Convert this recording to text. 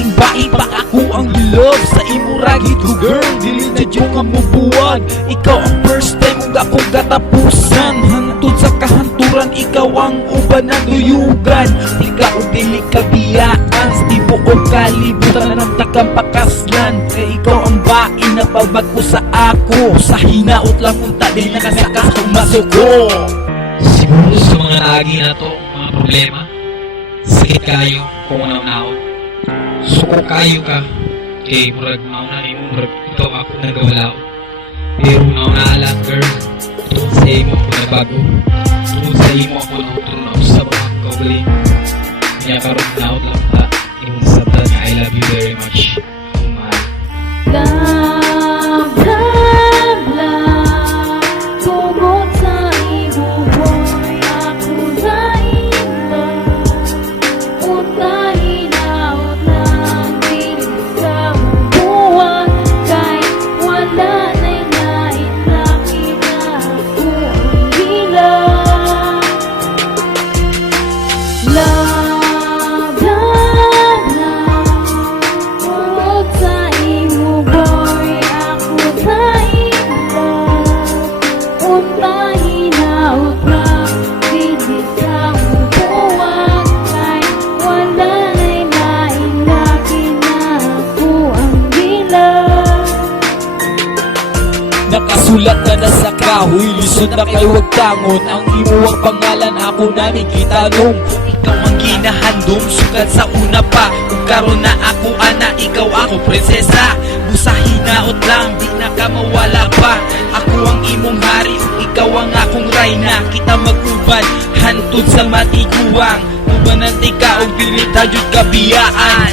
laing bai pa ako ang love sa imo ragid ko girl. Dili na yung kamubuan, ikaw ang first time ug akong katapusan. Hantod sa kahanturan, ikaw ang uban ng duyugan. Tika o dili kabiyaan, stibo o kalibutan na ng takang pakaslan. Kay ikaw ang bai na pagbago sa ako, sa hinaot lang unta din nakasakas kong masuko. Siguro sa mga lagi na to, mga problema, sakit kayo kung unaw-naon. Suko kayo ka, kay murag mauna ni murag ikaw ako nagawalaw. Pero nauna girl, tungkol sa imo ako nabago. Tungkol sa imo ako nautunan sa mga kaugaling. Kaya karoon naot lang ta, imong sabda na I love you very much. Ang mahal. Love, love, love, tungkol sa imo boy, ako na iba. Utahin out lang, di ka mabuwan. Kahit wala na'y nainlaki na ako ang bilang. Love, love, love, tungkol sa imo boy, ako na iba. Utahin out lang, di ka mabuwan. Kahit wala na'y nainlaki na ako ang bilang. Nakasulat na sa kahoy, lisod na kay wag tangon. Ang imuwang pangalan ako na gitanong. Ikaw ang ginahandom, sukat sa una pa. Kung karon na ako ana, ikaw ako prinsesa. Busahin naot lang, di na ka mawala pa. Ako ang imong hari, ikaw ang akong rayna. Kita mag-uban, hantod sa matiguang. Uban ang tika o dili tayo kabiyaan.